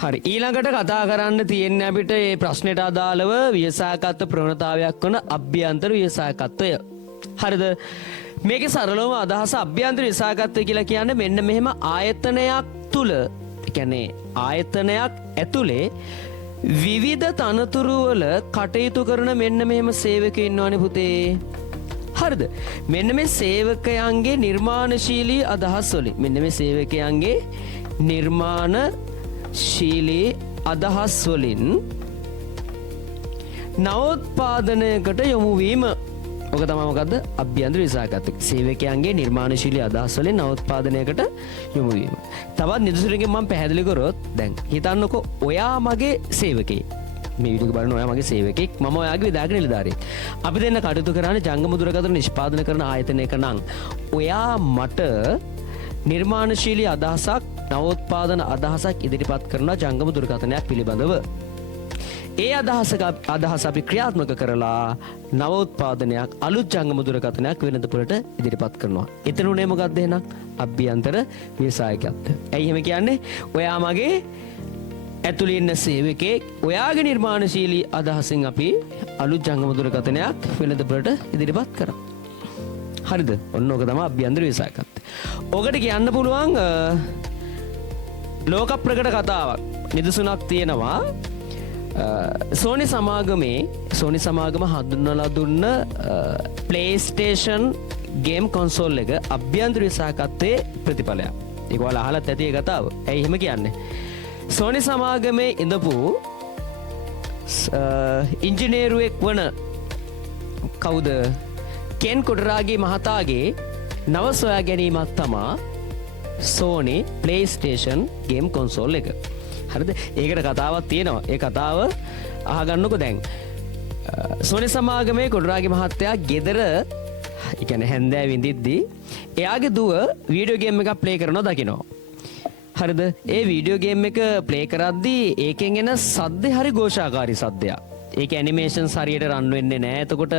හරි ඊළඟට කතා කරන්න තියෙන්නේ අපිට මේ ප්‍රශ්නෙට අදාළව ව්‍යවසායකත්ව ප්‍රවණතාවයක් වන අභ්‍යන්තර ව්‍යවසායකත්වය. හරිද? මේකේ සරලවම අදහස අභ්‍යන්තර ව්‍යවසායකත්වය කියලා කියන්නේ මෙන්න මෙහෙම ආයතනයක් තුල, ඒ කියන්නේ ආයතනයක් ඇතුලේ විවිධ තනතුරු වල කටයුතු කරන මෙන්න මෙහෙම සේවකයෝ ඉන්නවනේ පුතේ. හරිද? මෙන්න මේ සේවකයන්ගේ නිර්මාණශීලී අදහස් වලින් මෙන්න මේ සේවකයන්ගේ නිර්මාණශීලී අදහස් වලින් නවෝත්පාදනයකට යොමු වීම. ඔක තමයි මොකද්ද? අභ්‍යන්තර ව්‍යවසායකත්වය. සේවකයන්ගේ නිර්මාණශීලී අදහස් වලින් නවෝත්පාදනයකට යොමු වීම. තවත් නිදසුනකින් මම පැහැදිලි කරොත් දැන් හිතන්නකෝ ඔයා මගේ සේවකයෙක්. මේ වීඩියෝ එක බලන ඔයා මගේ සේවකෙක්, මම ඔයාගේ විදායක නිලධාරියෙක්. අපි දෙන්න කටයුතු කරන්නේ ජංගම දුරකථන නිෂ්පාදනය කරන ආයතනයක නම් ඔයා මට නිර්මාණශීලී අදහසක්, නවෝත්පාදන අදහසක් ඉදිරිපත් කරනවා ජංගම දුරකථනයක් පිළිබඳව. ඒ අදහස අපි ක්‍රියාත්මක කරලා නවෝත්පාදනයක්, අලුත් ජංගම දුරකථනයක් වෙළඳපොළට ඉදිරිපත් කරනවා. එතන උනේ මොකක්ද එහෙනම්? අභ්‍යන්තර ව්‍යවසායකත්වය. ඇයි එහෙම කියන්නේ? ඔයා මගේ ඇතුළේ ඉන්න සේවකයෙක්, ඔයාගේ නිර්මාණශීලී අදහසින් අපි අලුත් ජංගම දුරකථනයක් වෙළඳපොළට ඉදිරිපත් කරා. හරිද? ඔන්න ඕක තමයි අභ්‍යන්තර ව්‍යවසායකත්වය. ඔකට කියන්න පුළුවන් ලෝක ප්‍රකට කතාවක් නිදසුනක් තියෙනවා. සෝනි සමාගම හඳුන්වලා දුන්න PlayStation ගේම් කොන්සෝල් එක අභ්‍යන්තර ව්‍යවසායකත්වයේ ප්‍රතිඵලයක්. ඒක ඔයාලා අහලත් ඇති ඒ කතාව. ඇයි එහෙම කියන්නේ? සෝනි සමාගමේ ඉඳපු ඉංජිනේරුවෙක් වන කවුද? කෙන් කොඩරාගේ මහතාගේ නව සොයා ගැනීමක් තමා සෝනි PlayStation ගේම් කොන්සෝල් එක. හරිද? ඒකට කතාවක් තියෙනවා. ඒ කතාව අහගන්නකො දැන්. සෝනි සමාගමේ කොඩරාගේ මහත්තයා ගෙදර, ඒ කියන්නේ හැන්දෑව විඳිද්දී එයාගේ දුව වීඩියෝ ගේම් එකක් ප්ලේ කරනවා දකිනවා. හරිද? ඒ වීඩියෝ ගේම් එක ප්ලේ කරද්දී ඒකෙන් එන සද්දේ හරි ഘോഷාකාරී සද්දයක්. ඒක ඇනිමේෂන්ස් හරියට රන් වෙන්නේ නැහැ. එතකොට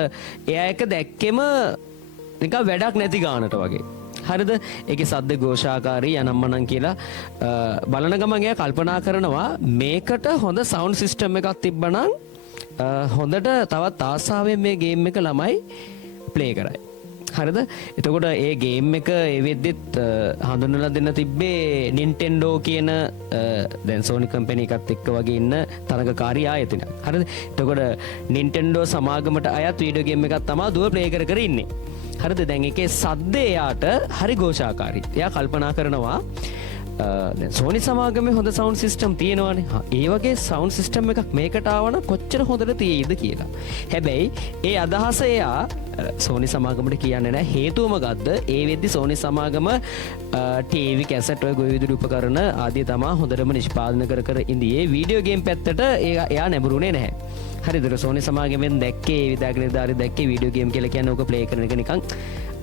එයා එක දැක්කෙම නිකන් වැඩක් නැති ගානට වගේ. හරිද? ඒකේ සද්ද ഘോഷාකාරී යනම්මනම් කියලා බලන ගමන් එයා කල්පනා කරනවා මේකට හොඳ සවුන්ඩ් සිස්ටම් එකක් තිබ්බනම් හොඳට තවත් ආසාවෙන් මේ ගේම් එක ළමයි ප්ලේ කරයි. හරිද? එතකොට ඒ ගේම් එක ඒ වෙද්දිත් හඳුන්වලා දෙන්න තිබ්බේ Nintendo කියන දැන් Sony කම්පැනි එකත් එක්ක වගේ ඉන්න තරගකාරී ආයතනයක්. හරිද? එතකොට Nintendo සමාගමට අයත් වීඩියෝ ගේම් එකක් තමයි දුව ප්ලේ කර කර ඉන්නේ. හරිද? දැන් ඒකේ සද්දේ එයාට හරි ഘോഷාකාරී. එයා කල්පනා කරනවා දැන් Sony සමාගමේ හොඳ සවුන්ඩ් සිස්ටම් තියෙනවානේ. ඒ වගේ සවුන්ඩ් සිස්ටම් එකක් මේකට ආවනම් කොච්චර හොඳට තියෙයිද කියලා. හැබැයි ඒ අදහස එයා Sony සමාගමට කියන්නේ නැහැ. හේතුව මොකද්ද? ඒ වෙද්දි Sony සමාගම ටීවී කැසට් ඔය ගොවි විදුලි උපකරණ ආදී තමයි හොඳටම නිෂ්පාදනය කර ඉඳියේ. වීඩියෝ ගේම් පැත්තට එයා නැඹුරුනේ නැහැ. හරිද? Sony සමාගමෙන් දැක්කේ විදායක නිලධාරී දැක්කේ වීඩියෝ ගේම් කියලා කියන්නේ ඕක ප්ලේ කරන එක නිකන්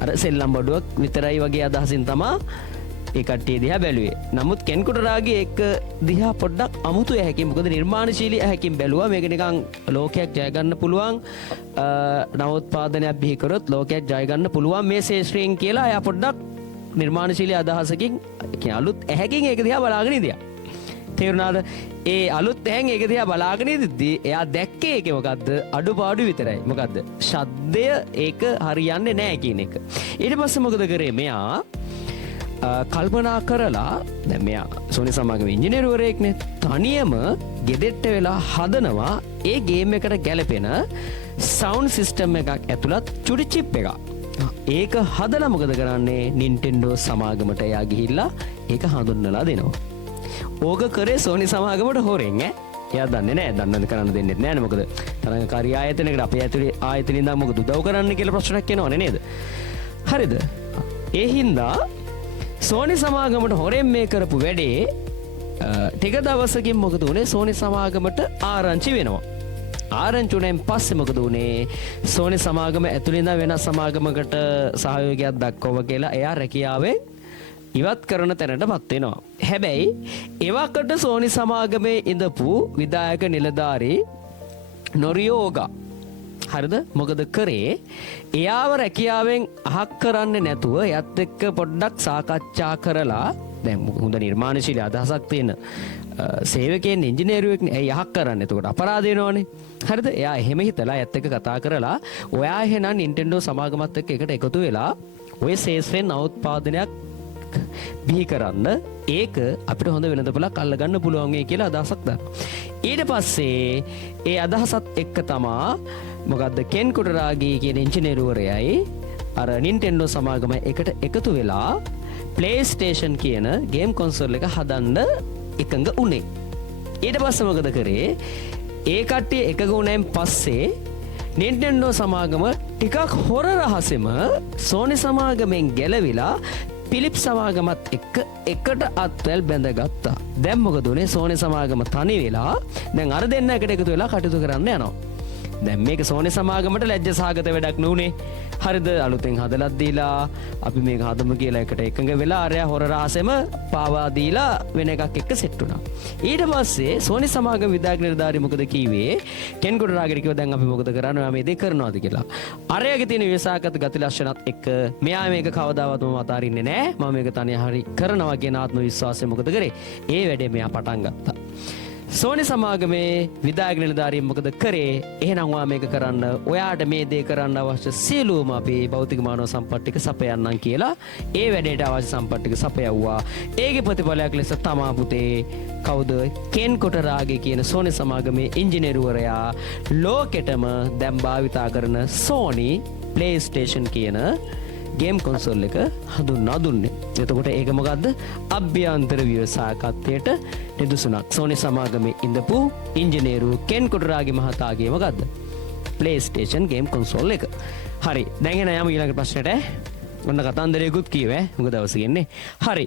අර සෙල්ලම් බඩුවක් විතරයි වගේ අදහසින් තමයි ඒ කට්ටිය දිහා බැලුවේ. නමුත් කෙන් කොඩරාගේ එක දිහා පොඩ්ඩක් අමුතු ඇහැකින්, මොකද නිර්මාණශීලී ඇහැකින් බැලුවා. මේක නිකන් ලෝකයක් ජය ගන්න පුළුවන් නවෝත්පාදනයක් බිහි කරොත් ලෝකයක් ජය ගන්න පුළුවන් මේ ශේෂ්ත්‍රයෙන් කියලා එයා පොඩ්ඩක් නිර්මාණශීලී අදහසකින්, කියන්නේ අලුත් ඇහැකින් ඒක දිහා බලාගෙන ඉඳියා. තේරුණාද? ඒ අලුත් ඇහෙන් ඒක දිහා බලාගෙන ඉඳිද්දී එයා දැක්කේ ඒකේ මොකද්ද? අඩුපාඩු විතරයි. මොකද්ද? ශබ්දය ඒක හරියන්නේ නැහැ කියන එක. ඊට පස්සේ මොකද කරේ මෙයා? කල්පනා කරලා දැන් මෙයා Sony සමාගමේ ඉංජිනේරුවරයෙක්නේ, තනියම ගෙදෙට්ට වෙලා හදනවා ඒ ගේම් එකට ගැලපෙන සවුන්ඩ් සිස්ටම් එකක් ඇතුළත් චුටි චිප් එකක්. ඒක හදලා මොකද කරන්නේ? Nintendo සමාගමට එයා ගිහිල්ලා ඒක හඳුන්වලා දෙනවා. ඕක කරේ Sony සමාගමට හොරෙන් ඈ. එයා දන්නේ නැහැ, දන්නද කරන්න දෙන්නෙත් නැහැ නේ. මොකද තරඟකාරී ආයතනයකට අපේ ඇතුලේ ආයතනෙ ඉඳන් මොකද උදව් කරන්න කියලා ප්‍රශ්නයක් එනවනේ නේද? හරිද? ඒ හින්දා Sony සමාගමට හොරෙන් මේ කරපු වැඩේ ටික දවසකින් මොකද උනේ? Sony සමාගමට ආරංචි වෙනවා. ආරංචි වුණෙන් පස්සේ මොකද උනේ? Sony සමාගම ඇතුළේ ඉඳන් වෙනස් සමාගමකට සහයෝගයක් දක්වව කියලා එයා රැකියාවෙන් ඉවත් කරන තැනටපත් වෙනවා. හැබැයි එවකට Sony සමාගමේ ඉඳපු විදායක නිලධාරී නොරියෝගා, හරිද? මොකද කරේ? එයාව රැකියාවෙන් අහක් කරන්නේ නැතුව එයත් එක්ක පොඩ්ඩක් සාකච්ඡා කරලා, දැන් හොඳ නිර්මාණශීලී අදහසක් තියෙන සේවකයන් ඉංජිනේරුවෙක් යහක් කරන්න. එතකොට අපරාධ වෙනවනේ. හරිද? එයා එහෙම හිතලා ඇත්ත එක්ක කතා කරලා ඔයා එහෙනම් Nintendo සමාගමත් එක්ක එකට එකතු වෙලා ඔය ශේෂ්ත්‍රයෙන් නවෝත්පාදනයක් බිහි කරන්න ඒක අපිට හොඳ වෙළඳපොළක් අල්ලගන්න පුළුවන් වෙයි කියලා අදහසක් දානවා. ඊට පස්සේ ඒ අදහසත් එක්ක තමා මොකද්ද කෙන් කුටරාගි කියන ඉංජිනේරුවරයයි අර Nintendo සමාගම එකට එකතු වෙලා PlayStation කියන ගේම් කොන්සෝල් එක හදන්න එකඟ උනේ. ඊට පස්සේ මොකද කරේ? ඒ කට්ටිය එකඟ වුණාන් පස්සේ Nintendo සමාගම ටිකක් හොර රහසෙම Sony සමාගමෙන් ගැලවිලා පිලිප් සමාගමත් එකට අත්වැල් බැඳගත්තා. දැන් මොකද උනේ? Sony සමාගම තනි වෙලා දැන් අර දෙන්න එකට එකතු වෙලා කටයුතු කරන්න යනවා. දැන් මේක Sony සමාගමට ලැජ්ජ සහගත වැඩක් නුනේ. හරිද? අලුතෙන් හදලත් දීලා අපි මේක හදමු කියලා එකට එකඟ වෙලා අරයා හොර රහසෙම පාවා දීලා වෙන එකක් එක්ක සෙට් වුණා. ඊට පස්සේ Sony සමාගම විදායක නිලධාරි මොකද කිව්වේ? කෙන් කුටරාගෙට කිව්වා දැන් අපි මොකද කරන්නේ? ඔයා මේ දේ කරනවාද කියලා. අරයාගේ තියෙන විවසාකත ගති ලක්ෂණත් එක්ක මෙයා මේක කවදාවත් මම අතාරින්නේ නැහැ. මම මේක තනිය හරි කරනවා කියන ආත්ම විශ්වාසය මොකද කරේ? ඒ වැඩේ මෙයා පටන් ගත්තා. Sony සමාගමේ විදායක නිලධාරීන් මොකද කරේ? එහෙනම් ඔයා මේක කරන්න, ඔයාට මේ දේ කරන්න අවශ්‍ය සියලුම අපේ භෞතික මානව සම්පත් ටික සපයන්නම් කියලා ඒ වැඩේට අවශ්‍ය සම්පත් ටික සපයවුවා. ඒකේ ප්‍රතිඵලයක් ලෙස තමා පුතේ කවුද? කෙන් කොටරාගේ කියන Sony සමාගමේ ඉංජිනේරුවරයා ලෝකෙටම දැන් භාවිතා කරන Sony PlayStation කියන ගේම් කොන්සෝල් එක හඳුන්වා දුන්නේ. එතකොට ඒක මොකද්ද? අභ්‍යන්තර ව්‍යවසායකත්වයට නිදසුනක්. Sony සමාගමේ ඉඳපු ඉංජිනේරු කෙන් කොටරාගේ මහතාගේ මොකද්ද? PlayStation ගේම් කොන්සෝල් එක. හරි. දැන් එන යමු ඊළඟ ප්‍රශ්නෙට. ඔන්න කතන්දරයකුත් කියවේ. මොකද දවසේ ඉන්නේ. හරි.